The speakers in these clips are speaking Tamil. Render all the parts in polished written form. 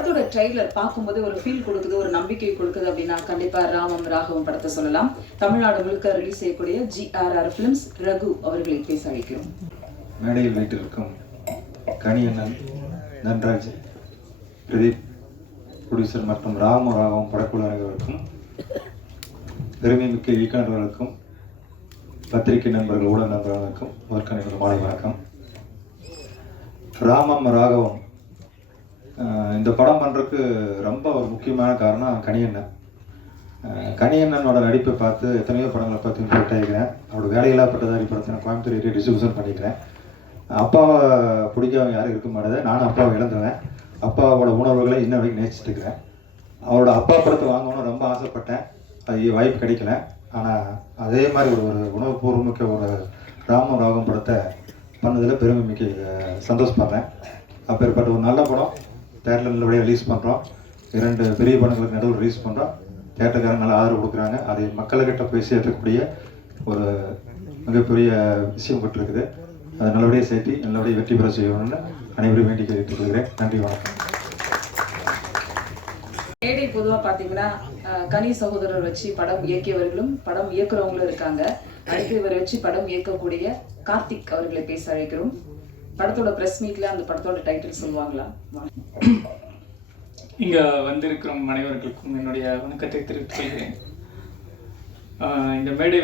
படத்தோட ட்ரெய்லர் பார்க்கும்போது ஒரு ஃபீல் கொடுக்குது, ஒரு நம்பிக்கை கொடுக்குது அப்படின்னா கண்டிப்பா ராமம் ராகவும் படத்தை சொல்லலாம். தமிழ்நாடு முழுக்க ரிலீஸ் செய்யக்கூடிய GRR ஃபிலிம்ஸ் ரகு அவர்களை பேச அழைக்கிறோம். மேடையில் வீட்டிற்கும் கனியண்ணன், தன்ராஜ், பிரதீப் ப்ரொடியூசர் மற்றும் ராகவும் படக்குழு அனைவருக்கும், பெருமைமிக்க இயக்குநர்களுக்கும், பத்திரிகை நண்பர்கள், ஊடக நண்பர்களுக்கும் முதற்கணிகள் மாலை வணக்கம். ராமம் ராகவும் இந்த படம் பண்ணுறதுக்கு ரொம்ப ஒரு முக்கியமான காரணம் கனியண்ணன். கனியண்ணனோட நடிப்பை பார்த்து எத்தனையோ படங்களை பார்த்து இம்ப்ரெக்ட் ஆகிக்கிறேன். அவரோட வேலையில்லா பட்டதாரி படத்தை நான் கோயம்புத்தூர் ஏரியா டிஸ்ட்ரிபியூஷன் பண்ணிக்கிறேன். அப்பாவை பிடிக்காம யாரும் இருக்க மாட்டேது. நானும் அப்பாவை இழந்துவேன். அப்பாவோட உணவுகளை இன்ன வரைக்கும் நேசிச்சுட்டுருக்கிறேன். அவரோட அப்பா படத்தை வாங்கணும்னு ரொம்ப ஆசைப்பட்டேன். அது வாய்ப்பு கிடைக்கல. ஆனால் அதே மாதிரி ஒரு உணவுபூர்வமிக்க ஒரு ராகவும் படத்தை பண்ணதில் பெருமை மிக்க சந்தோஷப்படுறேன். அப்பேற்பட்ட ஒரு நல்ல படம் தேட்டரில் நல்லபடியாக ரிலீஸ் பண்ணுறோம். 2 பெரிய படங்களுக்கு நடுவில் ரிலீஸ் பண்ணுறோம். தேட்டருக்காரங்க நல்லா ஆதரவு கொடுக்குறாங்க. அதை மக்கள்கிட்ட போய் சேர்க்கக்கூடிய ஒரு மிகப்பெரிய விஷயம் பட்டிருக்குது. அதை நல்லபடியாக சேர்த்து நல்லபடியாக வெற்றி பெற செய்யணும்னு அனைவரும் வேண்டி கேட்டுக்கொள்கிறேன். நன்றி, வணக்கம். மேடை பொதுவாக பார்த்தீங்கன்னா கனி சகோதரர் வச்சு படம் இயக்கியவர்களும் படம் இயக்குறவங்களும் இருக்காங்க. அடுத்து இவரை வச்சு படம் இயக்கக்கூடிய கார்த்திக் அவர்களை பேச அழைக்கிறோம். படத்தோட ப்ரெஸ் மீட்ல அந்த படத்தோட டைட்டில் சொல்லுவாங்களா? இங்கே வந்திருக்கிற அனைவர்களுக்கும் என்னுடைய வணக்கத்தை தெரிவித்துக் கொள்கிறேன். இந்த மேடை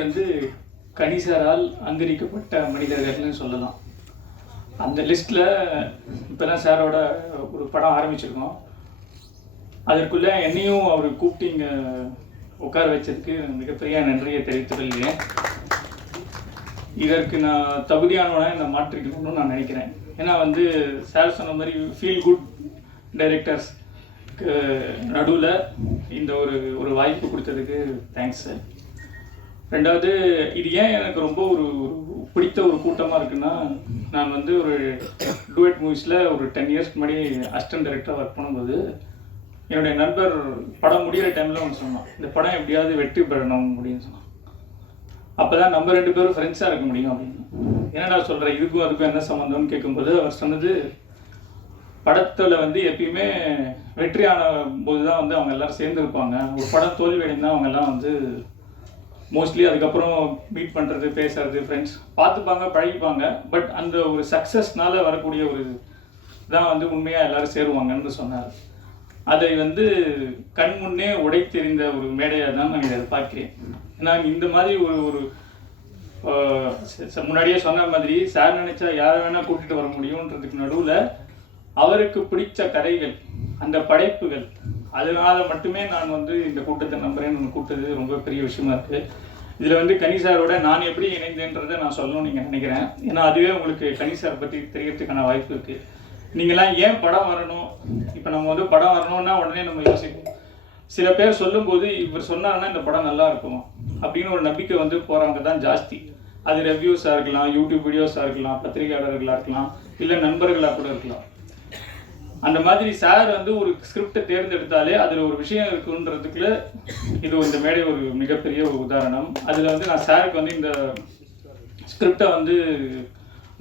கணிசாரால் அங்கீகரிக்கப்பட்ட மனிதர்கள்னு சொல்லலாம். அந்த லிஸ்ட்டில் இப்போ தான் சாரோட ஒரு படம் ஆரம்பிச்சிருக்கோம். அதற்குள்ளே என்னையும் அவர் கூப்பிட்டு இங்கே உட்கார வச்சதுக்கு மிகப்பெரிய நன்றியை தெரிவித்துக் கொள்கிறேன். இதற்கு நான் தகுதியானவனை இந்த மாற்றிக்கணும்னு நான் நினைக்கிறேன். ஏன்னா சார் சொன்ன மாதிரி ஃபீல் குட் டைரக்டர்ஸ்க்கு நடுவில் இந்த ஒரு வாய்ப்பு கொடுத்ததுக்கு தேங்க்ஸ் சார். ரெண்டாவது, இது ஏன் எனக்கு ரொம்ப ஒரு பிடித்த ஒரு கூட்டமாக இருக்குன்னா, நான் ஒரு டூயட் மூவிஸில் ஒரு 10 இயர்ஸ்க்கு முன்னாடி அசிஸ்டன்ட் டைரக்டராக ஒர்க் பண்ணும்போது என்னுடைய நண்பர் படம் முடிகிற டைமில் ஒன்று சொன்னான், இந்த படம் எப்படியாவது வெற்றி பெறணும் அப்படின்னு சொன்னான். அப்போ தான் நம்ம 2 பேரும் ஃப்ரெண்ட்ஸாக இருக்க முடியும் அப்படின்னு. என்னடா சொல்கிறேன், இதுக்கும் அதுக்கும் என்ன சம்மந்தம்னு கேட்கும்போது அவர் சொன்னது, படத்தில் எப்பயுமே வெற்றியான போது தான் அவங்க எல்லோரும் சேர்ந்துருப்பாங்க. ஒரு படம் தோல்வி அடைந்தால் அவங்க எல்லாம் மோஸ்ட்லி அதுக்கப்புறம் மீட் பண்ணுறது, பேசுறது, ஃப்ரெண்ட்ஸ் பார்த்துப்பாங்க, பழகிப்பாங்க. பட் அந்த ஒரு சக்ஸஸ்னால வரக்கூடிய ஒரு தான் உண்மையாக எல்லோரும் சேருவாங்கன்னு சொன்னார். அதை கண் முன்னே உடைத்தெறிந்த ஒரு மேடையாக தான் நான் இதை பார்க்கிறேன். ஏன்னா இந்த மாதிரி ஒரு முன்னாடியே சொன்ன மாதிரி சார் நினைச்சா யாரை வேணால் கூட்டிகிட்டு வர முடியுன்றதுக்கு நடுவில் அவருக்கு பிடிச்ச கதைகள், அந்த படைப்புகள், அதனால மட்டுமே நான் இந்த கூட்டத்தை நம்புறேன்னு கூட்டது ரொம்ப பெரிய விஷயமா இருக்குது. இதில் கனிசாரோட நான் எப்படி இணைந்தேன்றதை நான் சொல்லணும்னு நீங்கள் நினைக்கிறேன். ஏன்னா அதுவே உங்களுக்கு கனிசாரை பற்றி தெரியறதுக்கான வாய்ப்பு இருக்குது. நீங்களாம் ஏன் படம் வரணும், இப்போ நம்ம படம் வரணும்னா உடனே நம்ம யோசிப்போம். சில பேர் சொல்லும்போது இவர் சொன்னாருன்னா இந்த படம் நல்லா இருக்கும் அப்படின்னு ஒரு நம்பிக்கை போகிறவங்க தான் ஜாஸ்தி. அது ரெவ்யூஸாக இருக்கலாம், யூடியூப் வீடியோஸாக இருக்கலாம், பத்திரிகையாளர்களாக இருக்கலாம், இல்லை நண்பர்களாக கூட இருக்கலாம். அந்த மாதிரி சார் ஒரு ஸ்கிரிப்டை தேர்ந்தெடுத்தாலே அதில் ஒரு விஷயம் இருக்குன்றதுக்குள்ள இது இந்த மேடை ஒரு மிகப்பெரிய ஒரு உதாரணம். அதில் நான் சாருக்கு இந்த ஸ்கிரிப்டை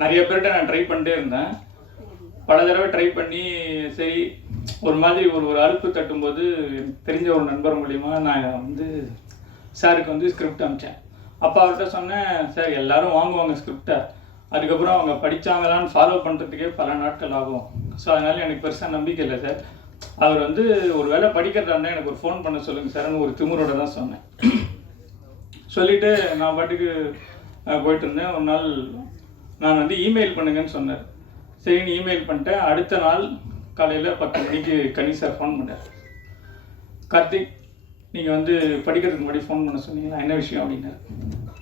நிறைய பேர்கிட்ட நான் ட்ரை பண்ணிட்டே இருந்தேன். பல தடவை ட்ரை பண்ணி சரி ஒரு மாதிரி ஒரு அலுப்பு தட்டும்போது தெரிஞ்ச ஒரு நண்பர் மூலிமா நான் சாருக்கு ஸ்கிரிப்ட் அனுப்பிச்சேன். அப்போ அவர்கிட்ட சொன்னேன், சார் எல்லாரும் வாங்குவாங்க ஸ்கிரிப்டை, அதுக்கப்புறம் அவங்க படித்தாங்களான்னு ஃபாலோ பண்ணுறதுக்கே பல நாட்கள் ஆகும். ஸோ அதனால் எனக்கு பெருசாக நம்பிக்கை இல்லை சார். அவர் ஒரு வேளை படிக்கிறதா இருந்தால் எனக்கு ஒரு ஃபோன் பண்ண சொல்லுங்கள் சார்னு ஒரு திமுறோட தான் சொன்னேன். சொல்லிவிட்டு நான் பாட்டுக்கு போயிட்டு இருந்தேன். ஒரு நாள் நான் இமெயில் பண்ணுங்கன்னு சொன்னார். சரின்னு இமெயில் பண்ணிட்டேன். அடுத்த நாள் காலையில் 10 மணிக்கு கனி சார் ஃபோன் பண்ணார். கார்த்திக், நீங்கள் படிக்கிறதுக்கு முன்னாடி ஃபோன் பண்ண சொன்னீங்களா, என்ன விஷயம் அப்படின்னாரு.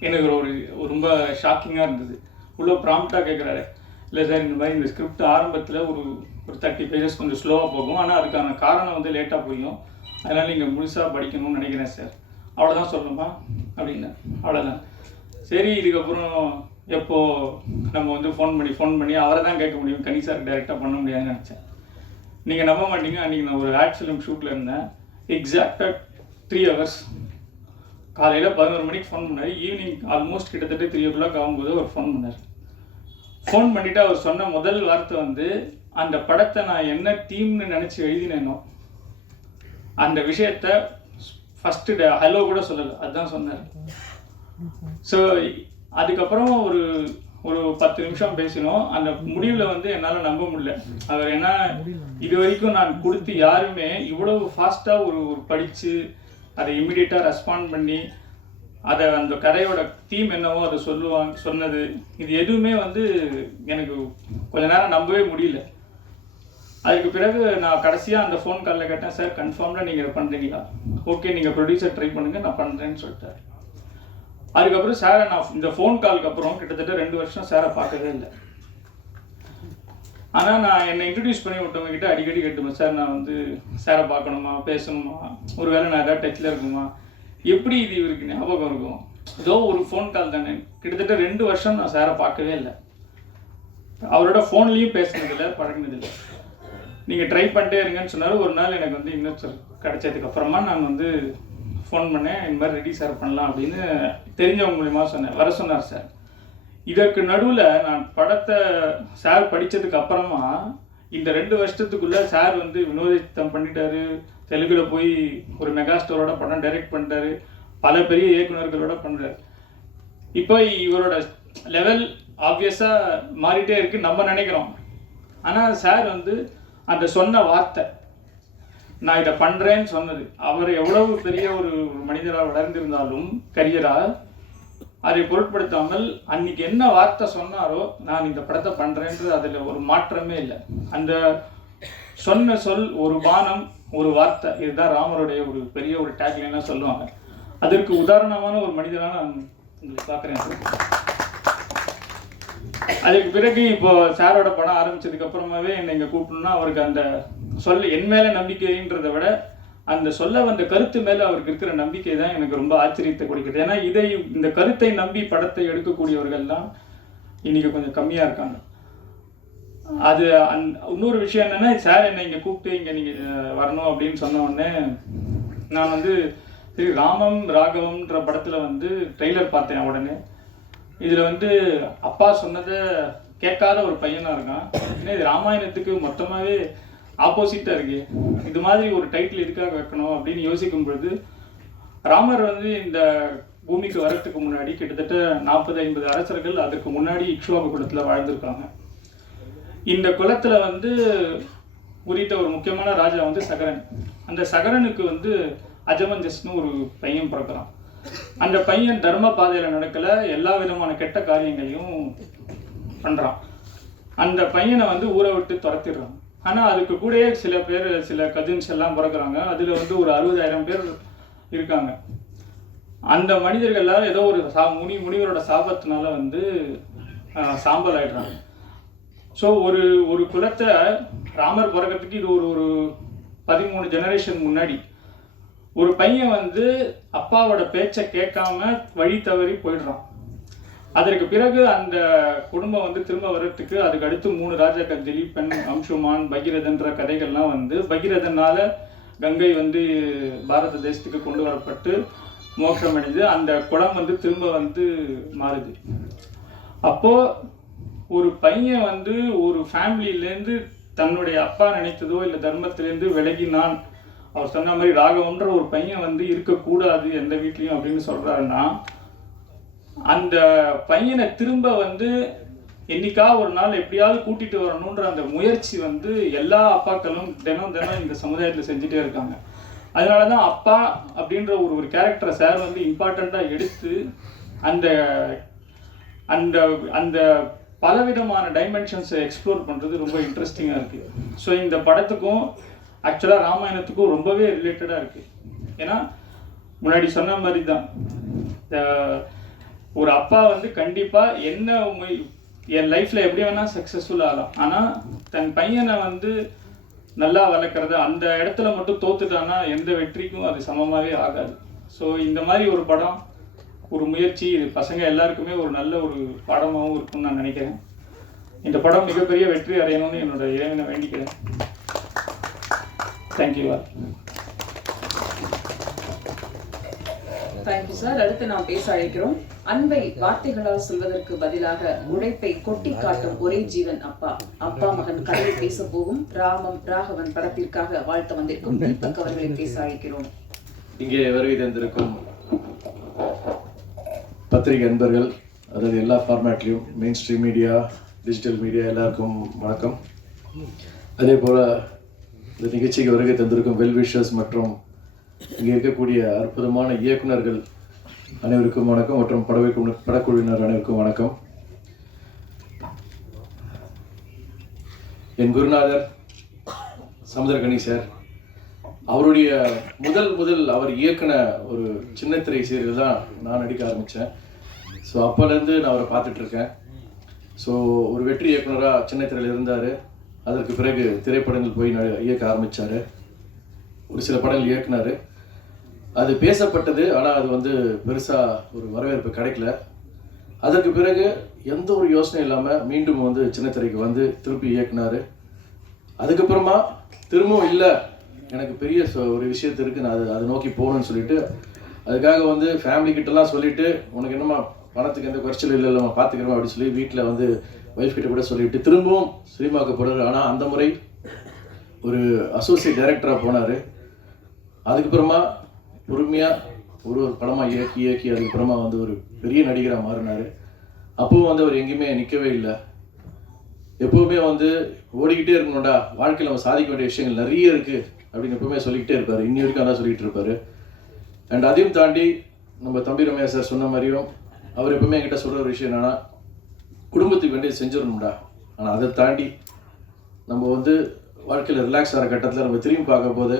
எனக்கு ஒரு ரொம்ப ஷாக்கிங்காக இருந்தது. இவ்வளோ ப்ராம்ப்டாக கேட்குறாரு. இல்லை சார், இந்த மாதிரி இந்த ஸ்கிரிப்ட் ஆரம்பத்தில் ஒரு 30 பேஜஸ் கொஞ்சம் ஸ்லோவாக போகும், ஆனால் அதுக்கான காரணம் லேட்டாக புரியும், அதனால் நீங்கள் முழுசாக படிக்கணும்னு நினைக்கிறேன் சார், அவ்வளோதான் சொல்லணுமா அப்படின்னு. அவ்வளோதான். சரி, இதுக்கப்புறம் எப்போது நம்ம ஃபோன் பண்ணி அவரை தான் கேட்க முடியும், கனி சார் டைரெக்டாக பண்ண முடியாதுன்னு நினச்சேன். நீங்கள் நம்ப மாட்டீங்க, அன்றைக்கி நான் ஒரு ஆட் ஃபிலிம் ஷூட்டில் இருந்தேன். எக்ஸாக்டாக 3 ஹவர்ஸ். காலையில் 11 மணிக்கு ஃபோன் பண்ணார். ஈவினிங் ஆல்மோஸ்ட் கிட்டத்தட்ட 3 o'clock ஆகும்போது அவர் ஃபோன் பண்ணார். ஃபோன் பண்ணிவிட்டு அவர் சொன்ன முதல் வார்த்தை அந்த படத்தை நான் என்ன தீம்னு நினச்சி எழுதினேனோ அந்த விஷயத்த ஃபஸ்ட்டு ஹலோ கூட சொல்லலை, அதுதான் சொன்னார். ஸோ அதுக்கப்புறம் ஒரு ஒரு 10 நிமிஷம் பேசினோம். அந்த முடிவில் வந்து என்னால் நம்ப முடியல. அவர் என்ன இது வரைக்கும் நான் கொடுத்து யாருமே இவ்வளவு ஃபாஸ்ட்டாக ஒரு படித்து அதை இம்மிடியட்டாக ரெஸ்பாண்ட் பண்ணி அதை அந்த கதையோட தீம் என்னவோ அதை சொன்னது இது எதுவுமே வந்து எனக்கு கொஞ்ச நேரம் நம்பவே முடியல. அதுக்கு பிறகு நான் கடைசியாக அந்த ஃபோன் காலில் கேட்டேன், சார் கன்ஃபார்ம்டாக நீங்கள் இதை பண்ணுறீங்களா? ஓகே, நீங்கள் ப்ரொடியூசர் ட்ரை பண்ணுங்கள், நான் பண்ணுறேன்னு சொல்லிட்டார். அதுக்கப்புறம் சாரை நான் இந்த ஃபோன் காலுக்கு அப்புறம் கிட்டத்தட்ட 2 வருஷம் சாரை பார்க்கவே இல்லை. ஆனால் நான் என்னை இன்ட்ரடியூஸ் பண்ணி விட்டவங்க கிட்ட அடிக்கடி கேட்டுப்பேன், சார் நான் வந்து சாரை பார்க்கணுமா, பேசணுமா, ஒரு வேளை நான் ஏதாவது டச்சில் இருக்குமா, எப்படி இது இவருக்கு ஞாபகம் இருக்கும்? ஏதோ ஒரு ஃபோன் கால் தானே. கிட்டத்தட்ட 2 வருஷம் நான் சாரை பார்க்கவே இல்லை. அவரோட ஃபோன்லேயும் பேசினதில்லை, பழகினதில்லை. நீங்கள் ட்ரை பண்ணிட்டே இருங்கன்னு சொன்னார். ஒரு நாள் எனக்கு வந்து இன்னொரு கிடைச்சதுக்கப்புறமா நான் வந்து ஃபோன் பண்ணேன், இந்த மாதிரி ரெடி சார் பண்ணலாம் அப்படின்னு தெரிஞ்சவங்க மூலியமா சொன்னேன். வர சொன்னார் சார். இதற்கு நடுவில் நான் படத்தை சார் படித்ததுக்கு அப்புறமா இந்த 2 வருஷத்துக்குள்ளே சார் வந்து வினோதித்தம் பண்ணிட்டாரு, தெலுங்குல போய் ஒரு மெகா ஸ்டோரோட படம் டைரக்ட் பண்ணிட்டாரு, பல பெரிய இயக்குநர்களோட பண்ணுறாரு. இப்போ இவரோட லெவல் ஆப்வியஸாக மாறிட்டே இருக்கு நம்ம நினைக்கிறோம். ஆனால் சார் வந்து அந்த சொன்ன வார்த்தை, நான் இதை பண்ணுறேன்னு சொன்னது, அவர் எவ்வளவு பெரிய ஒரு மனிதராக வளர்ந்திருந்தாலும் கரியராக அதை பொருட்படுத்தாமல் அன்னைக்கு என்ன வார்த்தை சொன்னாரோ நான் இந்த படத்தை பண்ணுறேன்றது அதில் ஒரு மாற்றமே இல்லை. அந்த சொன்ன சொல் ஒரு பானம், ஒரு வார்த்தை, இதுதான் ராமருடைய ஒரு பெரிய ஒரு டேக்லைன்லாம் சொல்லுவாங்க. அதற்கு உதாரணமான ஒரு மனிதராக நான் உங்களுக்கு பார்க்குறேன். அதுக்கு பிறகு இப்போ சாரோட படம் ஆரம்பிச்சதுக்கு அப்புறமாவே என்னை இங்கே கூப்பிடணும்னா அவருக்கு அந்த என் மேலே நம்பிக்கைன்றதை விட அந்த சொல்ல வந்த கருத்து மேலே அவருக்கு இருக்கிற நம்பிக்கை தான் எனக்கு ரொம்ப ஆச்சரியத்தை கொடுக்குது. ஏன்னா இந்த கருத்தை நம்பி படத்தை எடுக்கக்கூடியவர்கள் தான் இன்னைக்கு கொஞ்சம் கம்மியாக இருக்காங்க. அது இன்னொரு விஷயம் என்னன்னா, சார் என்னை இங்கே கூப்பிட்டு இங்கே நீங்கள் வரணும் அப்படின்னு சொன்ன உடனே நான் வந்து சரி ராமம் ராகவம்ன்ற படத்தில் வந்து ட்ரெய்லர் பார்த்தேன். உடனே இதில் வந்து அப்பா சொன்னதை கேட்காத ஒரு பையனாக இருக்கான், ஏன்னா இது ராமாயணத்துக்கு மொத்தமாகவே ஆப்போசிட்டாக இருக்கு, இது மாதிரி ஒரு டைட்டில் எதுக்காக வைக்கணும் அப்படின்னு யோசிக்கும் பொழுது, ராமர் வந்து இந்த பூமிக்கு வரத்துக்கு முன்னாடி கிட்டத்தட்ட 40-50 அரசர்கள் அதற்கு முன்னாடி இக்ஷ்வாகு குலத்தில் வாழ்ந்திருக்காங்க. இந்த குலத்தில் வந்து குறித்த ஒரு முக்கியமான ராஜா வந்து சகரன். அந்த சகரனுக்கு வந்து அஜமஞ்சஸ்னு ஒரு பையன் பிறக்கிறான். அந்த பையன் தர்ம பாதையில் நடக்கல, எல்லா விதமான கெட்ட காரியங்களையும் பண்ணுறான். அந்த பையனை வந்து ஊரை விட்டு துரத்திடுறான். ஆனால் அதுக்கு கூட சில கசின்ஸ் எல்லாம் பிறக்கிறாங்க. அதில் வந்து ஒரு 60,000 பேர் இருக்காங்க. அந்த மனிதர்கள்லாம் ஏதோ ஒரு முனிவரோட சாபத்தினால வந்து சாம்பல் ஆயிடுறாங்க. ஸோ ஒரு குலத்தை ராமர் பிறக்கிறதுக்கு இது ஒரு 13 ஜெனரேஷன் முன்னாடி ஒரு பையன் வந்து அப்பாவோட பேச்சை கேட்காம வழி தவறி போயிடுறான். அதற்கு பிறகு அந்த குடும்பம் வந்து திரும்ப வர்றதுக்கு அதுக்கு அடுத்து 3 ராஜாக்கள், திலீபன், அம்சுமான், பகீரதன்ற கதைகள்லாம் வந்து பகீரதனால கங்கை வந்து பாரத தேசத்துக்கு கொண்டு வரப்பட்டு மோட்சம் அடைந்து அந்த குலம் வந்து திரும்ப வந்து மாறுது. அப்போ ஒரு பையன் வந்து ஒரு ஃபேமிலியிலேருந்து தன்னுடைய அப்பா நினைத்ததோ இல்லை தர்மத்திலேருந்து விலகினான், அவர் சொன்ன மாதிரி ராகவன்ற ஒரு பையன் வந்து இருக்கக்கூடாது எந்த வீட்லையும் அப்படின்னு சொல்றாருன்னா, அந்த பையனை திரும்ப வந்து என்னைக்கா ஒரு நாள் எப்படியாவது கூட்டிட்டு வரணுன்ற அந்த முயற்சி வந்து எல்லா அப்பாக்களும் தினம் இந்த சமுதாயத்தில் செஞ்சுட்டே இருக்காங்க. அதனாலதான் அப்பா அப்படின்ற ஒரு கேரக்டரை சார் வந்து இம்பார்ட்டண்ட்டாக எடுத்து அந்த அந்த அந்த பலவிதமான டைமென்ஷன்ஸை எக்ஸ்ப்ளோர் பண்ணுறது ரொம்ப இன்ட்ரெஸ்டிங்காக இருக்குது. ஸோ இந்த படத்துக்கும் ஆக்சுவலாக ராமாயணத்துக்கும் ரொம்பவே ரிலேட்டடாக இருக்குது. ஏன்னா முன்னாடி சொன்ன மாதிரி தான் ஒரு அப்பா வந்து கண்டிப்பாக என் லைஃப்பில் எப்படி வேணால் சக்ஸஸ்ஃபுல் ஆகலாம், ஆனால் தன் பையனை வந்து நல்லா வளர்க்குறது அந்த இடத்துல மட்டும் தோத்துட்டானா எந்த வெற்றிக்கும் அது சமமாகவே ஆகாது. ஸோ இந்த மாதிரி ஒரு படம், ஒரு முயற்சி, இது பசங்க எல்லாருக்குமே ஒரு நல்ல ஒரு பாடமாகவும் இருக்கும்னு நான் நினைக்கிறேன். இந்த படம் மிகப்பெரிய வெற்றி அடையணும்னு என்னோட இறைவனை வேண்டிக்கிறேன். தேங்க்யூ. Thank you sir. அடுத்து நாம் பேச அழைக்கிறோம். அன்பை வார்த்தைகளால் சொல்வதற்கு பதிலாக உழைப்பை கொட்டி காட்டும் ஒரே ஜீவன் அப்பா. அப்பா மகன் கதையை பேச போகும் ராகவன் படத்திற்காக வாழ்த்து வந்திருக்கும் தீபக் அவர்களை பேச அழைக்கிறோம். இங்கே வருகை தந்திருக்கும் பத்திரிகை நண்பர்கள், அதாவது எல்லா ஃபார்மேட்லேயும் mainstream media, digital media எல்லாருக்கும் வணக்கம். அதே போல் இந்த நிகழ்ச்சிக்கு வருகை தந்திருக்கும் வெல்விஷர்ஸ் மற்றும் இங்கே இருக்கக்கூடிய அற்புதமான இயக்குநர்கள் அனைவருக்கும் வணக்கம் மற்றும் படக்குழுவினர் அனைவருக்கும் வணக்கம். என் குருநாதர் சமுத்திரகனி சார், அவருடைய முதல் அவர் இயக்குன ஒரு சின்னத்திரை சீரியல் தான் நான் நடிக்க ஆரம்பித்தேன். ஸோ அப்போலேருந்து நான் அவரை பார்த்துட்ருக்கேன். ஸோ ஒரு வெற்றி இயக்குனராக சின்னத்திரையில் இருந்தார். அதற்கு பிறகு திரைப்படங்கள் போய் இயக்க ஆரம்பித்தார். ஒரு சில படங்கள் இயக்குனார். அது பேசப்பட்டது, ஆனால் அது வந்து பெருசாக ஒரு வரவேற்பு கிடைக்கல. அதற்கு பிறகு எந்த ஒரு யோசனையும் இல்லாமல் மீண்டும் வந்து சின்னத்திரைக்கு வந்து திருப்பி இயக்குனார். அதுக்கப்புறமா திரும்பவும் இல்லை, எனக்கு பெரிய ஒரு விஷயத்து இருக்குது, நான் அதை நோக்கி போகணும்னு சொல்லிட்டு அதுக்காக வந்து ஃபேமிலிக்கிட்டலாம் சொல்லிவிட்டு, உனக்கு என்னம்மா பணத்துக்கு எந்த குறைச்சலும் இல்லைம்மா பார்த்துக்கிறோம் அப்படின்னு சொல்லி வீட்டில் வந்து ஒய்ஃப் கிட்ட கூட சொல்லிவிட்டு திரும்பவும் சினிமாவுக்கு போனார். ஆனால் அந்த முறை ஒரு அசோசியேட் டைரக்டராக போனார். அதுக்கப்புறமா பொறுமையாக ஒரு படமாக இயக்கி அதுக்கப்புறமா வந்து ஒரு பெரிய நடிகராக மாறினார். அப்பவும் வந்து அவர் எங்கேயுமே நிற்கவே இல்லை. எப்போவுமே வந்து ஓடிக்கிட்டே இருக்கணும்டா, வாழ்க்கையில் நம்ம சாதிக்க வேண்டிய விஷயங்கள் நிறைய இருக்குது அப்படின்னு எப்பவுமே சொல்லிக்கிட்டே இருப்பார். இன்னி வரைக்கும் அதான் சொல்லிகிட்டு இருப்பார். அண்ட் அதையும் தாண்டி நம்ம தம்பி ரம்யா சார் சொன்ன மாதிரியும் அவர் எப்பவுமே என்கிட்ட சொல்கிற ஒரு விஷயம் என்னென்னா, குடும்பத்துக்கு வேண்டியது செஞ்சிடணும்டா. ஆனால் அதை தாண்டி நம்ம வந்து வாழ்க்கையில் ரிலாக்ஸ் ஆகிற கட்டத்தில் நம்ம திரும்பி பார்க்க போது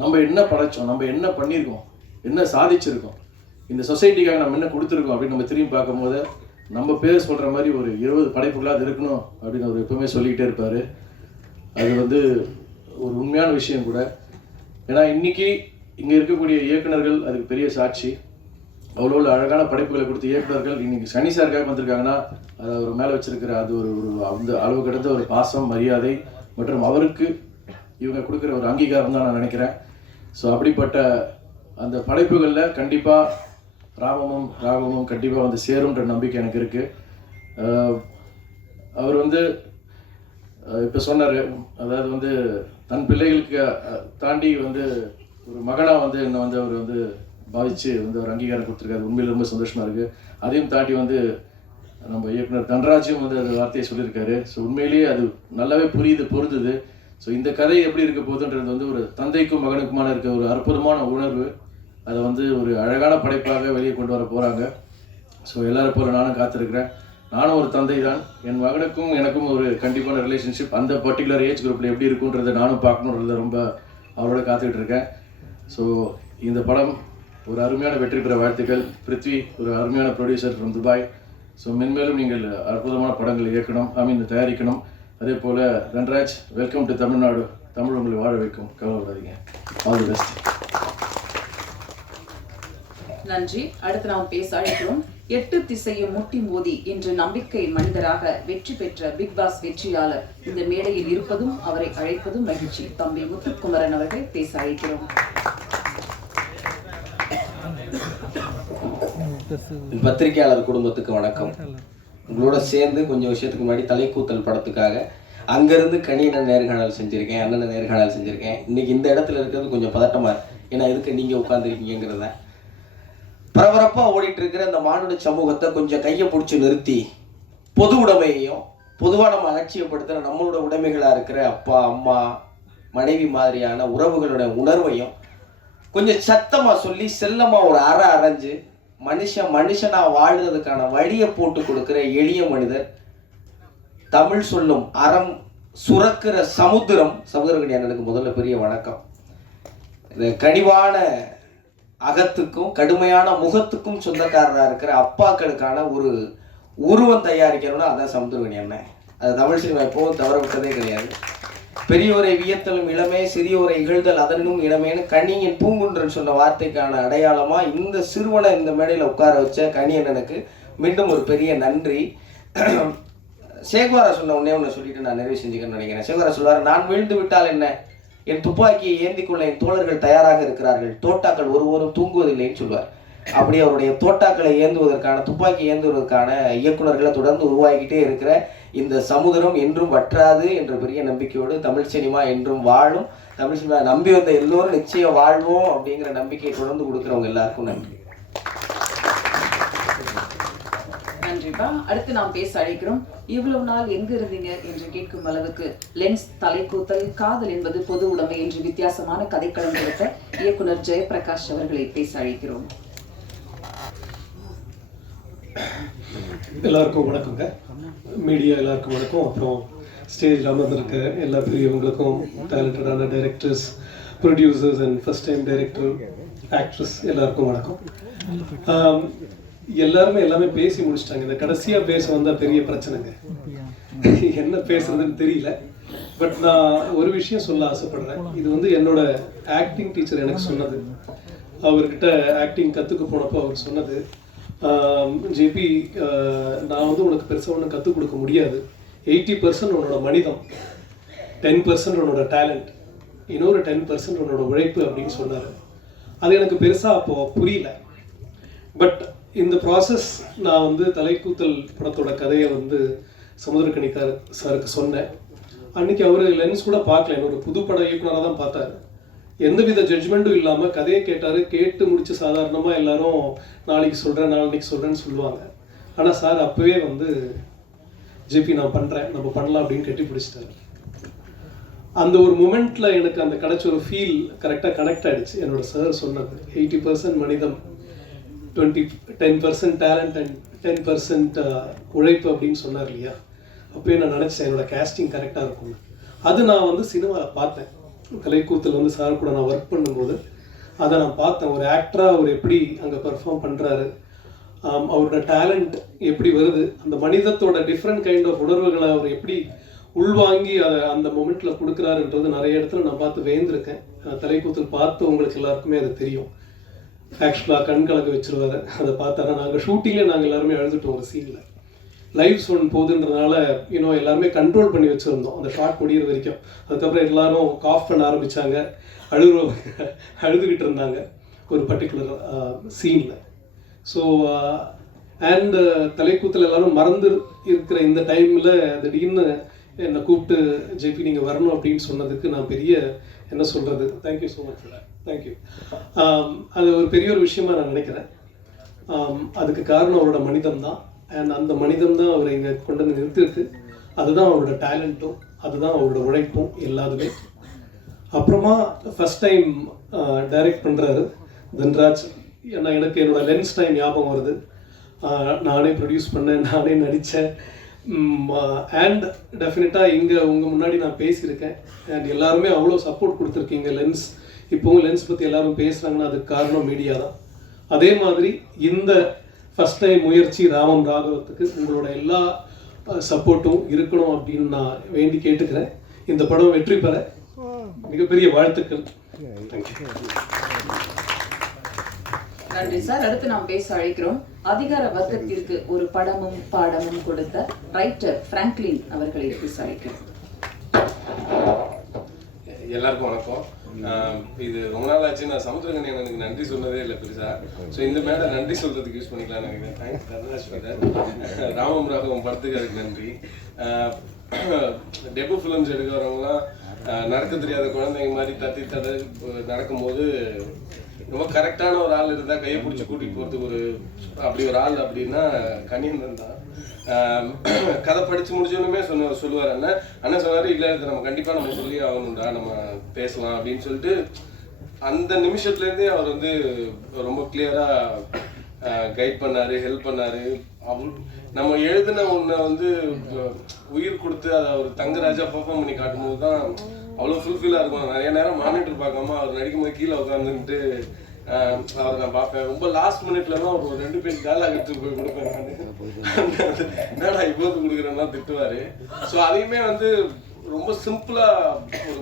நம்ம என்ன படைச்சோம், நம்ம என்ன பண்ணியிருக்கோம், என்ன சாதிச்சிருக்கோம், இந்த சொசைட்டிக்காக நம்ம என்ன கொடுத்துருக்கோம் அப்படின்னு நம்ம திரும்பி பார்க்கும்போது நம்ம பேர் சொல்கிற மாதிரி ஒரு 20 படைப்புகளாக அது இருக்கணும் அப்படின்னு அவர் எப்பவுமே சொல்லிக்கிட்டே இருப்பார். அது வந்து ஒரு உண்மையான விஷயம் கூட. ஏன்னா இன்றைக்கி இங்கே இருக்கக்கூடிய இயக்குநர்கள் அதுக்கு பெரிய சாட்சி. அவ்வளோ அழகான படைப்புகளை கொடுத்த இயக்குநர்கள் இன்றைக்கி சனி சாருக்காக வந்திருக்காங்கன்னா அதை அவர் மேலே வச்சிருக்கிற அது ஒரு அந்த அளவு கடந்த ஒரு பாசம், மரியாதை மற்றும் அவருக்கு இவங்க கொடுக்குற ஒரு அங்கீகாரம் தான் நான் நினைக்கிறேன். ஸோ அப்படிப்பட்ட அந்த படைப்புகளில் கண்டிப்பாக ராகவமும் கண்டிப்பாக வந்து சேரும்ன்ற நம்பிக்கை எனக்கு இருக்குது. அவர் வந்து இப்போ சொன்னார், அதாவது வந்து தன் பிள்ளைகளுக்கு தாண்டி வந்து ஒரு மகனாக வந்து என்னை வந்து அவர் வந்து பாவித்து வந்து ஒரு அங்கீகாரம் கொடுத்துருக்காரு. உண்மையில் ரொம்ப சந்தோஷமாக இருக்குது. அதையும் தாண்டி வந்து நம்ம இயக்குனர் தன்ராஜும் வந்து அந்த வார்த்தையை சொல்லியிருக்காரு. ஸோ உண்மையிலேயே அது நல்லாவே பொருந்துது. ஸோ இந்த கதை எப்படி இருக்க போகுதுன்றது வந்து ஒரு தந்தைக்கும் மகனுக்குமான இருக்க ஒரு அற்புதமான உணர்வு. அதை வந்து ஒரு அழகான படைப்பாக வெளியே கொண்டு வர போகிறாங்க. ஸோ எல்லாரும் போல நானும் காத்திருக்கிறேன். நானும் ஒரு தந்தை தான். என் மகனுக்கும் எனக்கும் ஒரு கண்டிப்பான ரிலேஷன்ஷிப் அந்த பர்டிகுலர் ஏஜ் குரூப்பில் எப்படி இருக்குன்றதை நானும் பார்க்கணுன்றத ரொம்ப அவரோட காத்துக்கிட்டு இருக்கேன். ஸோ இந்த படம் ஒரு அருமையான வெற்றி பெற வாழ்த்துக்கள். பிருத்வி ஒரு அருமையான ப்ரொடியூசர் ஃப்ரம் துபாய். ஸோ மென்மேலும் நீங்கள் அற்புதமான படங்களை இயக்கணும், தயாரிக்கணும். அதே போல் தன்ராஜ், வெல்கம் டு தமிழ்நாடு. தமிழ் உங்களை வாழ வைக்கும், கவலைப்படாதீங்க. All the best. நன்றி. அடுத்து நாம் பேச அழைக்கிறோம். 8 திசையும் முட்டி மோதி இன்று நம்பிக்கை மனிதராக வெற்றி பெற்ற பிக் பாஸ் வெற்றியாளர் இந்த மேடையில் இருப்பதும் அவரை அழைப்பதும் மகிழ்ச்சி. தம்பி முத்துக்குமரன் அவர்கள் பேச அழைக்கிறோம். பத்திரிகையாளர் குடும்பத்துக்கு வணக்கம். உங்களோட சேர்ந்து கொஞ்சம் விஷயத்துக்கு முன்னாடி தலைக்கூத்தல் படத்துக்காக அங்கேருந்து கணியனை நேர்காணல் செஞ்சுருக்கேன், அண்ணனை நேர்காணல் செஞ்சுருக்கேன். இன்றைக்கி இந்த இடத்துல இருக்கிறது கொஞ்சம் பதட்டமாக இருக்கு. ஏன்னா எதுக்கு நீங்கள் உட்காந்துருக்கீங்கிறத பரபரப்பாக ஓடிட்டு இருக்கிற இந்த மானுட சமூகத்தை கொஞ்சம் கையை பிடிச்சி நிறுத்தி பொது உடைமையையும் பொதுவாக நம்ம அலட்சியப்படுத்துகிற நம்மளோட உடைமைகளாக இருக்கிற அப்பா அம்மா மனைவி மாதிரியான உறவுகளோட உணர்வையும் கொஞ்சம் சத்தமாக சொல்லி செல்லமாக ஒரு அரைஞ்சு மனுஷனாக வாழ்கிறதுக்கான வழியை போட்டு கொடுக்குற எளிய மனிதர், தமிழ் சொல்லும் அறம் சுரக்கிற சமுத்திரகனி அண்ணனுக்கு முதல்ல பெரிய வணக்கம். இந்த கனிவான அகத்துக்கும் கடுமையான முகத்துக்கும் சொந்தக்காரராக இருக்கிற அப்பாக்களுக்கான ஒரு உருவம் தயாரிக்கணும்னா அதான் சமுத்திரகனி அண்ணன். அது தமிழ் சினிமா எப்போவும் தவற விட்டதே கிடையாது. பெரியோரை வியத்தலும் இளமே, சிறியோரை இகழ்தல் அதனும் இளமேன்னு கணியன் பூங்குன்றன் சொன்ன வார்த்தைக்கான அடையாளமா இந்த சிறுவனை இந்த மேடையில் உட்கார வச்ச கணியண்ணனுக்கு மீண்டும் ஒரு பெரிய நன்றி. சேகுவாரா சொன்ன ஒன்னே சொல்லிட்டு நான் நிறைவு செஞ்சுக்கணும்னு நினைக்கிறேன். சேகுவாரா சொல்வார், நான் வீழ்ந்து விட்டால் என்ன, என் துப்பாக்கியை ஏந்திக்கொள்ள என் தோழர்கள் தயாராக இருக்கிறார்கள், தோட்டாக்கள் ஒருவரும் தூங்குவதில்லைன்னு சொல்வார். அப்படி அவருடைய தோட்டாக்களை ஏந்துவதற்கான, துப்பாக்கி ஏந்துவதற்கான இயக்குனர்களை தொடர்ந்து உருவாக்கிட்டே இருக்கிற இந்த சமுதிரம் என்றும் வற்றாது என்ற பெரிய நம்பிக்கையோடு தமிழ் சினிமா என்றும் வாழும். தமிழ் சினிமா நம்பி வந்த எல்லோரும் நிச்சயம் வாழ்வோம் அப்படிங்கிற நம்பிக்கையை தொடர்ந்து கொடுக்குறவங்க எல்லாருக்கும் நன்றி. நன்றிப்பா. அடுத்து நாம் பேச அழைக்கிறோம். இவ்வளவு நாள் எங்க இருந்தீங்க என்று கேட்கும் அளவுக்கு லென்ஸ், தலைக்கூத்தல், காதல் என்பது பொது உடைமை என்று வித்தியாசமான கதைக்களம் கொடுத்த இயக்குனர் ஜெயபிரகாஷ் அவர்களை பேச அழைக்கிறோம். எல்லாருக்கும் வணக்கங்க. மீடியா எல்லாருக்கும் வணக்கம். அப்புறம் ஸ்டேஜில் அமர்ந்திருக்க எல்லா பெரியவங்களுக்கும், டேலண்டடான directors, producers and first time director, actress எல்லாருக்கும் வணக்கம். எல்லாருமே எல்லாமே பேசி முடிச்சிட்டாங்க. இந்த கடைசியாக பேச வந்தால் பெரிய பிரச்சனைங்க. என்ன பேசுறதுன்னு தெரியல. பட் நான் ஒரு விஷயம் சொல்ல ஆசைப்படுறேன். இது வந்து என்னோட ஆக்டிங் டீச்சர் எனக்கு சொன்னது. அவர்கிட்ட ஆக்டிங் கற்றுக்க போனப்போ அவர் சொன்னது, ஜேபி, நான் வந்து உனக்கு பெருசாக ஒன்றும் கற்றுக் கொடுக்க முடியாது. 80% உன்னோட மனிதம், 10% உன்னோட டேலண்ட், இன்னொரு 10% உன்னோட உழைப்பு அப்படின்னு சொன்னார். அது எனக்கு பெருசாக அப்போது புரியல. பட் இந்த ப்ராசஸ் நான் வந்து தலைக்கூத்தல் படத்தோட கதையை வந்து சமுத்திரக்கனி சாருக்கு சொன்னேன். அன்றைக்கி அவர் லென்ஸ் கூட பார்க்கல, என்னோட புது பட இயக்குனராக தான் பார்த்தாரு. எந்தவித ஜட்ஜ்மெண்ட்டும் இல்லாமல் கதையை கேட்டார். கேட்டு முடிச்சு சாதாரணமாக எல்லாரும் நாளைக்கு சொல்கிறேன், நாளைக்கு சொல்கிறேன்னு சொல்லுவாங்க. ஆனால் சார் அப்போவே வந்து ஜேபி நான் பண்ணுறேன், நம்ம பண்ணலாம் அப்படின்னு கட்டி பிடிச்சிட்டாரு. அந்த ஒரு மூமெண்ட்டில் எனக்கு அந்த கிடைச்ச ஒரு ஃபீல் கரெக்டாக கனெக்ட் ஆகிடுச்சு. என்னோட சார் சொன்னது 80% மனிதம், 10% டேலண்ட் அண்ட் 10% உழைப்பு அப்படின்னு சொன்னார் இல்லையா. அப்போயே நான் நினச்சேன் என்னோட கேஸ்டிங் கரெக்டாக இருக்கும்னு. அது நான் வந்து சினிமாவில் பார்த்தேன். தலைக்கூத்தில் வந்து சார் கூட நான் ஒர்க் பண்ணும்போது அதை நான் பார்த்தேன். ஒரு ஆக்டராக அவர் எப்படி அங்கே பெர்ஃபார்ம் பண்ணுறாரு, அவரோட டேலண்ட் எப்படி வருது, அந்த மனிதத்தோட டிஃப்ரெண்ட் கைண்ட் ஆஃப் உணர்வுகளை அவர் எப்படி உள்வாங்கி அதை அந்த மொமெண்ட்டில் கொடுக்குறாருன்றது நிறைய இடத்துல நான் பார்த்து வேந்திருக்கேன். தலைக்கூத்தில் பார்த்து உங்களுக்கு எல்லாருக்குமே அது தெரியும். ஆக்சுவலாக கண் கலக்க வச்சுருவாரு. அதை பார்த்தாரா நாங்கள் ஷூட்டிங்கில் நாங்கள் எல்லாருமே எழுதிட்டோம். ஒரு சீனில் லைவ் ஒன் போகுதுன்றதுனால எல்லாருமே கண்ட்ரோல் பண்ணி வச்சுருந்தோம் அந்த ஷார்ட் முடிகிற வரைக்கும். அதுக்கப்புறம் எல்லாரும் காஃப் பண்ண ஆரம்பித்தாங்க, அழுதுகிட்டு இருந்தாங்க ஒரு பர்டிகுலர் சீனில். ஸோ அண்ட் தலைக்கூத்தில் எல்லாரும் மறந்து இருக்கிற இந்த டைமில் திடீர்னு என்னை கூப்பிட்டு ஜேபி நீங்கள் வரணும் அப்படின்னு சொன்னதுக்கு நான் பெரிய என்ன சொல்கிறது, thank you so much sir, thank you. அது ஒரு பெரிய ஒரு விஷயமா நான் நினைக்கிறேன். அதுக்கு காரணம் அவரோட மனிதம் தான். அண்ட் அந்த மனிதம் தான் அவரை இங்கே கொண்டு வந்து நிறுத்திருக்கு. அதுதான் அவரோட டேலண்ட்டும், அதுதான் அவரோட உழைப்பும் எல்லாத்துமே. அப்புறமா ஃபஸ்ட் டைம் டைரக்ட் பண்ணுறாரு தன்ராஜ். ஏன்னா எனக்கு என்னோட லென்ஸ் டைம் ஞாபகம் வருது. நானே ப்ரொடியூஸ் பண்ணேன், நானே நடித்தேன். அண்ட் டெஃபினட்டாக இங்கே உங்கள் முன்னாடி நான் பேசியிருக்கேன். அண்ட் எல்லாருமே அவ்வளோ சப்போர்ட் கொடுத்துருக்கீங்க லென்ஸ். இப்போவும் லென்ஸ் பற்றி எல்லாரும் பேசுகிறாங்கன்னா அதுக்கு காரணம் மீடியா தான். அதே மாதிரி இந்த ஃபஸ்ட் டைம் முயற்சி ராமம் ராகவத்துக்கு உங்களோட எல்லா சப்போர்ட்டும் இருக்கணும் அப்படின்னு நான் வேண்டி கேட்டுக்கிறேன். இந்த படம் வெற்றி பெற மிகப்பெரிய வாழ்த்துக்கள். நன்றி சார். அடுத்து நாம் பேச அழைக்கிறோம் அதிகார வர்க்கத்திற்கு ஒரு படமும் பாடமும் கொடுத்த ரைட்டர் பிராங்க்லின் அவர்களை பேச அழைக்கிறோம். எல்லாருக்கும் வணக்கம். இது ரொம்ப நாள் ஆச்சு, நான் சமுத்திரக்கனி எனக்கு நன்றி சொன்னதே இல்லை பெருசா. ஸோ இந்த மேடை நன்றி சொல்றதுக்கு யூஸ் பண்ணிக்கலாம்னு நினைக்கிறேன். Thanks Dharraj sir. ராமம் ராகவம் படத்துக்கு அதுக்கு நன்றி. டெபு ஃபிலிம்ஸ் எடுக்கிறவங்களாம் நடக்க தெரியாத குழந்தைங்க மாதிரி தத்தி தட நடக்கும்போது ரொம்ப கரெக்டான ஒரு ஆள் இருந்தால் கையை பிடிச்சி கூட்டிகிட்டு போகிறதுக்கு ஒரு அப்படி ஒரு ஆள் அப்படின்னா கனியன் தான். கதை படித்து முடிச்சோன்னுமே சொல்லுவார் அண்ணன் சொன்னார், இல்லை இதை நம்ம கண்டிப்பாக நம்ம சொல்லி ஆகணும்டா, நம்ம பேசலாம் அப்படின்னு சொல்லிட்டு அந்த நிமிஷத்துலேருந்தே அவர் வந்து ரொம்ப கிளியராக கைட் பண்ணார், ஹெல்ப் பண்ணார். நம்ம எழுதின ஒன்றை வந்து உயிர் கொடுத்து அதை அவர் தங்கராஜா பர்ஃபார்ம் பண்ணி காட்டும்போது தான் அவ்வளோ ஃபுல்ஃபில்லாக இருக்கும். நிறைய நேரம் மானிட்டர் பார்க்காம அவர் நடிக்கும்போது கீழே உட்காந்துக்கிட்டு அவரை நான் பார்ப்பேன். ரொம்ப லாஸ்ட் மினிட்லலாம் ஒரு 2 பேர் டைலாக் எடுத்துட்டு போய் கொடுப்பேன் நான். என்னடா இப்போது கொடுக்குறேன்னா திட்டுவார். ஸோ அதையுமே வந்து ரொம்ப சிம்பிளாக ஒரு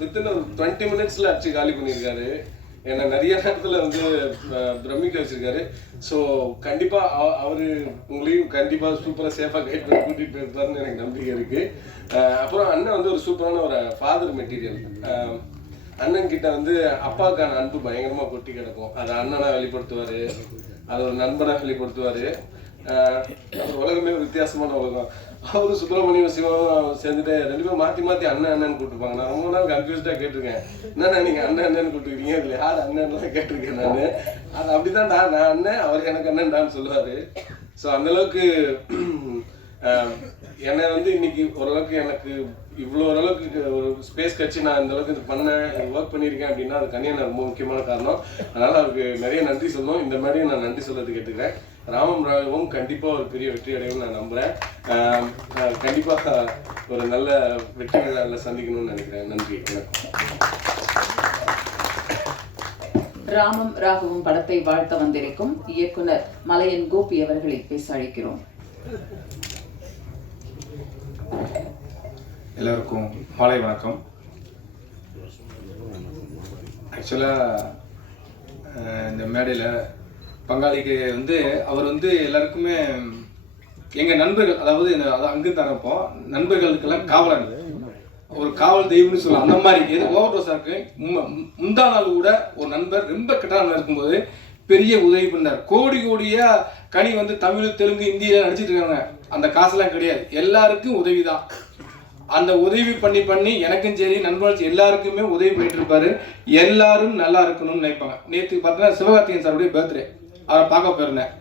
வித்தின் ஒரு 20 மினிட்ஸில் அடிச்சு காலி பண்ணியிருக்காரு. என்னை நிறைய நேரத்தில் வந்து பிரமிக்க வச்சிருக்காரு. ஸோ கண்டிப்பாக அவர் உங்களையும் கண்டிப்பாக சூப்பராக சேஃபாக கைட் பண்ணி கூட்டிகிட்டு போயிருப்பாருன்னு எனக்கு நம்பிக்கை இருக்குது. அப்புறம் அண்ணன் வந்து ஒரு சூப்பரான ஒரு ஃபாதர் மெட்டீரியல். அண்ணன் கிட்ட வந்து அப்பாவுக்கான அன்பு பயங்கரமா கொட்டி கிடக்கும். அதை அண்ணனா வெளிப்படுத்துவாரு, அது ஒரு நண்பனா வெளிப்படுத்துவாரு. அவர் உலகமே ஒரு வித்தியாசமான உலகம். அவரு சுப்பிரமணியம் சிவம் சேர்ந்துட்டு 2 பேரும் மாத்தி மாத்தி அண்ணன் அண்ணன் கூப்பிட்டுப்பாங்க. நான் ரொம்ப நாள் கன்ஃபியூஸ்டா கேட்டிருக்கேன், என்னன்னா நீங்க அண்ணன் அண்ணன் கூப்பிட்டுருக்கீங்க, இதுல யார் அண்ணன்லாம் கேட்டிருக்கேன் நான். அது அப்படிதான் நான் அண்ணன், அவர் எனக்கு அண்ணன் சொல்லுவாரு. ஸோ அந்த அளவுக்கு என்னை வந்து இன்னைக்கு ஓரளவுக்கு எனக்கு இவ்வளோ ஓரளவுக்கு ஒரு ஸ்பேஸ் கட்சி நான் இந்த அளவுக்கு இது பண்ணேன், ஒர்க் பண்ணியிருக்கேன் அப்படின்னா அது கனியன் ரொம்ப முக்கியமான காரணம். அதனால அவருக்கு நிறைய நன்றி சொல்லணும். இந்த மாதிரியும் நான் நன்றி சொல்றது கேட்டுக்கிறேன். ராமம் ராகவும் கண்டிப்பாக ஒரு பெரிய வெற்றி அடையும் நான் நம்புகிறேன். கண்டிப்பாக ஒரு நல்ல வெற்றி விழாவில் சந்திக்கணும்னு நினைக்கிறேன். நன்றி, வணக்கம். ராமம் ராகவும் படத்தை வாழ்த்த வந்திருக்கும் இயக்குனர் மலையன் கோபி அவர்களை பேச அழைக்கிறோம். எல்லாருக்கும் மாலை வணக்கம். ஆக்சுவலாக இந்த மேடையில் பங்காளிக்கு வந்து அவர் வந்து எல்லாருக்குமே எங்கள் நண்பர்கள், அதாவது அங்கே தரப்போம் நண்பர்களுக்கெல்லாம் காவலன், ஒரு காவல் தெய்வம்னு சொல்லலாம். அந்த மாதிரி எது ஓவர் டோஸாக இருக்கு. முந்தா நாள் கூட ஒரு நண்பர் ரொம்ப கெட்டாமல் இருக்கும்போது பெரிய உதவி பண்ணார். கோடியா கனி வந்து தமிழ், தெலுங்கு, இந்தியில நடிச்சிட்டு இருக்காங்க. அந்த காசுலாம் கிடையாது, எல்லாருக்கும் உதவி தான். அந்த உதவி பண்ணி எனக்கும் சரி நண்பர்கள் எல்லாருக்குமே உதவி பண்ணிட்டு இருப்பாரு. எல்லாரும் நல்லா இருக்கணும்னு நினைப்பாங்க. நேற்று பார்த்தீங்கன்னா சிவகார்த்திகேயன் சாருடைய பர்த்டே, அவரை பார்க்க போயிருந்தேன்.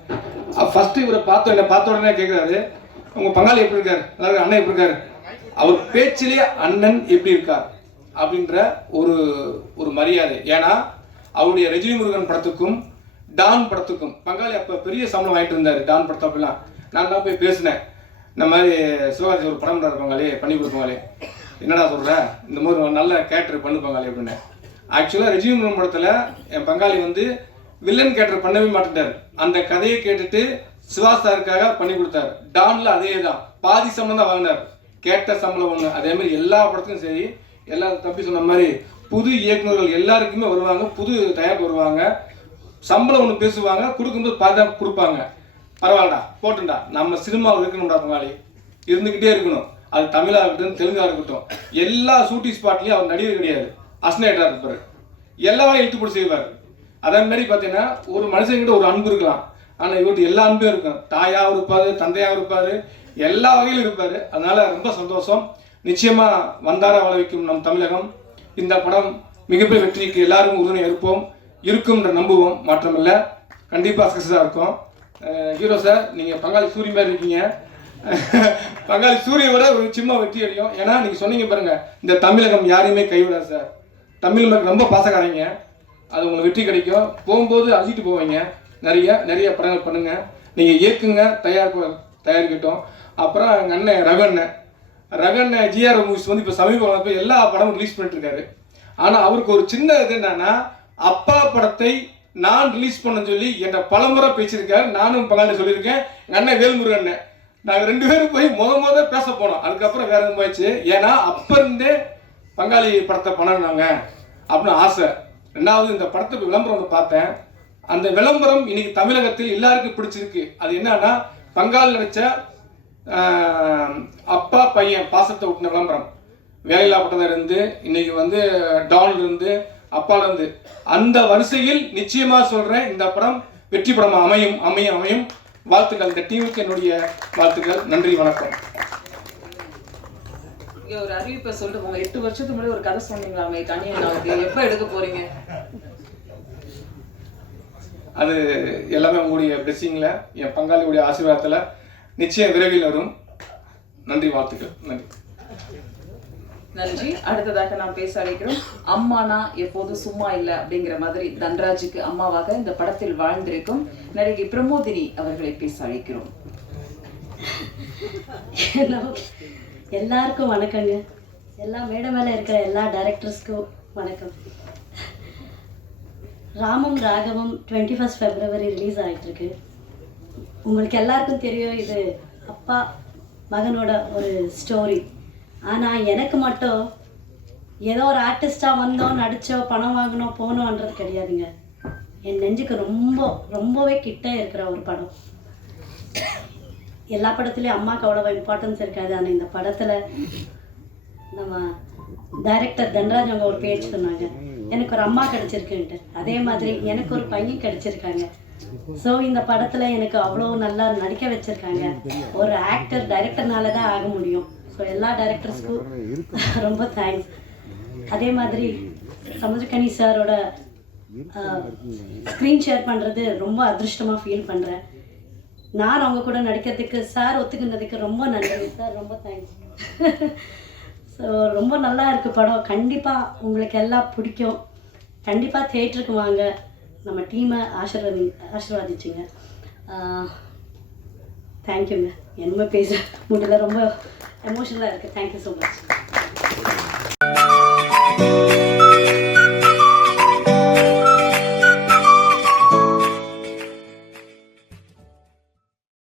ஃபர்ஸ்ட் இவரை என்னை பார்த்த உடனே கேட்குறாரு, உங்க பங்காளி எப்படி இருக்காரு, எல்லாரும் அண்ணன் எப்படி இருக்காரு, அவர் பேச்சிலேயே அண்ணன் எப்படி இருக்கார் அப்படின்ற ஒரு மரியாதை. ஏன்னா அவருடைய ரஜினி முருகன் படத்துக்கும் டான் படத்துக்கும் பங்காளி அப்போ பெரிய சம்பளம் வாங்கிட்டு இருந்தாரு. டான் படத்தப்பெல்லாம் நான் தான் போய் பேசினேன், இந்த மாதிரி சிவகார்த்தி ஒரு படம் இருப்பாங்களே பண்ணி கொடுப்பாங்களே, என்னடா சொல்ற, இந்த மாதிரி ஒரு நல்ல கேரக்டர் பண்ணுப்பாங்களே அப்படின்னு. ஆக்சுவலாக ரஜினி முருகன் படத்தில் என் பங்காளி வந்து வில்லன் கேரக்டர் பண்ணவே மாட்டேட்டார். அந்த கதையை கேட்டுட்டு சிவா சாருக்காக பண்ணி கொடுத்தாரு. டான்ல அதே தான், பாதி சம்பளம் தான் வாங்கினார், கேட்ட சம்பளம் ஒன்று. அதே மாதிரி எல்லா படத்துக்கும் சரி, எல்லா தப்பி சொன்ன மாதிரி புது இயக்குநர்கள் எல்லாருக்குமே வருவாங்க, புது தயாரிப்பு வருவாங்க, சம்பளம் ஒன்று பேசுவாங்க, கொடுக்கும்போது பாதி தான் கொடுப்பாங்க. பரவாயில்லடா போட்டுண்டா, நம்ம சினிமாவில் இருக்கணும்டா பங்காளி, இருந்துக்கிட்டே இருக்கணும். அது தமிழாக இருக்கட்டும், தெலுங்காக இருக்கட்டும், எல்லா ஷூட்டிங் ஸ்பாட்லேயும் அவர் நடிகர் கிடையாது, அஸ்னேட்டராக இருப்பார், எல்லா வேலையும் இழுத்து போட்டு செய்வார். அதே மாதிரி பார்த்தீங்கன்னா ஒரு மனுஷங்கிட்ட ஒரு அன்பு இருக்கலாம், ஆனால் இவர்கிட்ட எல்லா அன்பும் இருக்கும். தாயாகவும் இருப்பார், தந்தையாகவும் இருப்பார், எல்லா வகையிலும் இருப்பார். அதனால ரொம்ப சந்தோஷம். நிச்சயமாக வந்தார வாழ வைக்கும் நம் தமிழகம். இந்த படம் மிகப்பெரிய வெற்றிக்கு எல்லாரும் உறுதுணை இருப்போம், இருக்கும்ன்ற நம்புவோம், மாற்றமில்லை. கண்டிப்பாக சக்ஸஸாக இருக்கும். ஹீரோ சார், நீங்கள் பங்காளி சூரிய மாதிரி இருக்கீங்க. பங்காளி சூரியனை விட ஒரு சின்ன வெற்றி அடையும். ஏன்னா நீங்கள் சொன்னீங்க பாருங்க, இந்த தமிழகம் யாரையுமே கைவிடாது சார். தமிழ் மக்கள் ரொம்ப பாசக்காரங்க, அது உங்களுக்கு வெற்றி கிடைக்கும். போகும்போது அழிச்சிட்டு போவீங்க. நிறைய படங்கள் பண்ணுங்க, நீங்கள் இயக்குங்க, தயாரிக்கட்டும். அப்புறம் எங்கள் அண்ணன் ரகண்ண ஜிஆர் மூவிஸ் வந்து இப்போ சமீப போய் எல்லா படமும் ரிலீஸ் பண்ணிட்டு இருக்காரு. ஆனால் அவருக்கு ஒரு சின்ன இது என்னன்னா, அப்பா படத்தை நான் ரிலீஸ் பண்ண சொல்லி என்கிட்ட பலமுறை பேசியிருக்காரு. நானும் பங்காளி சொல்லியிருக்கேன், எங்கள் அண்ணன் வேல்முருகன், நாங்கள் 2 பேரும் போய் முத பேச போனோம். அதுக்கப்புறம் வேற எதுவும் போயிடுச்சு. ஏன்னா அப்போ இருந்தே பங்காளி படத்தை பண்ணாங்க அப்படின்னு ஆசை. 2வது இந்த படத்துக்கு விளம்பரம் வந்து பார்த்தேன். அந்த விளம்பரம் இன்னைக்கு தமிழகத்தில் எல்லாருக்கும் பிடிச்சிருக்கு. அது என்னன்னா, பங்காளி நடிச்ச அப்பா பையன் பாசத்தை விட்டின விளம்பரம். வேலையில்லா பட்டதாக இருந்து இன்னைக்கு வந்து டான்ல இருந்து அப்பால இருந்து, அந்த வரிசையில் நிச்சயமா சொல்றேன், இந்த படம் வெற்றி படமா அமையும். வாழ்த்துக்கள். இந்த டீமுக்கு என்னுடைய வாழ்த்துக்கள். நன்றி, வணக்கம். ஒரு அறிவிப்பை சொல்லிட்டு உங்க 8 வருஷத்துக்கு முன்னாடி ஒரு கதை சொன்னீங்களாமே கனியன், எப்ப எடுக்க போறீங்க? அது எல்லாமே உங்களுடைய பிளெஸிங்ல, என் பங்காளியுடைய ஆசீர்வாதத்துல நிச்சயம் விரைவில் வரும். நன்றி, வாழ்த்துக்கள். நன்றி. அடுத்ததாக நாம் பேச அழைக்கிறோம், அம்மானா எப்போது சும்மா இல்லை அப்படிங்கிற மாதிரி தன்ராஜுக்கு அம்மாவாக இந்த படத்தில் வாழ்ந்திருக்கும் நடிகை பிரமோதினி அவர்களை பேச அழைக்கிறோம். எல்லாருக்கும் வணக்கங்க. எல்லா மேடை மேலே இருக்கிற எல்லா டைரக்டர்ஸ்க்கும் வணக்கம். ராமம் ராகவம் 21 February ரிலீஸ் ஆகிட்டுருக்கு. உங்களுக்கு எல்லாருக்கும் தெரியும், இது அப்பா மகனோட ஒரு ஸ்டோரி. ஆனால் எனக்கு மட்டும் ஏதோ ஒரு ஆர்டிஸ்டாக வந்தோம், நடித்தோம், பணம் வாங்கினோம், போனோன்றது கிடையாதுங்க. என் நெஞ்சுக்கு ரொம்பவே கிட்ட இருக்கிற ஒரு படம். எல்லா படத்துலேயும் அம்மாவுக்கு அவ்வளோ இம்பார்ட்டன்ஸ் இருக்காது, ஆனால் இந்த படத்தில் நம்ம டைரக்டர் தன்ராஜ் அவங்க ஒரு பேச்சு சொன்னாங்க, எனக்கு ஒரு அம்மா கிடச்சிருக்குன்ட்டு. அதே மாதிரி எனக்கு ஒரு பையன் கிடச்சிருக்காங்க. ஸோ இந்த படத்தில் எனக்கு அவ்வளோ நல்லா நடிக்க வச்சுருக்காங்க. ஒரு ஆக்டர் டைரக்டர்னால தான் ஆக முடியும். ஸோ எல்லா டைரக்டர்ஸ்க்கும் ரொம்ப தேங்க்ஸ். அதே மாதிரி சமுத்திரக்கனி சாரோட ஸ்க்ரீன் ஷேர் பண்ணுறது ரொம்ப அதிர்ஷ்டமாக ஃபீல் பண்ணுறேன். நான் அவங்க கூட நடிக்கிறதுக்கு சார் ஒத்துக்கினதுக்கு ரொம்ப நன்றி சார், ரொம்ப தேங்க்ஸ். ஸோ ரொம்ப நல்லா இருக்குது படம். கண்டிப்பாக உங்களுக்கு எல்லாம் பிடிக்கும். கண்டிப்பாக தியேட்டருக்கு வாங்க, நம்ம டீமை ஆசீர்வாதிச்சிங்க. தேங்க்யூங்க. என்ன பேச முடியல, ரொம்ப எமோஷனலாக இருக்குது. Thank you so much.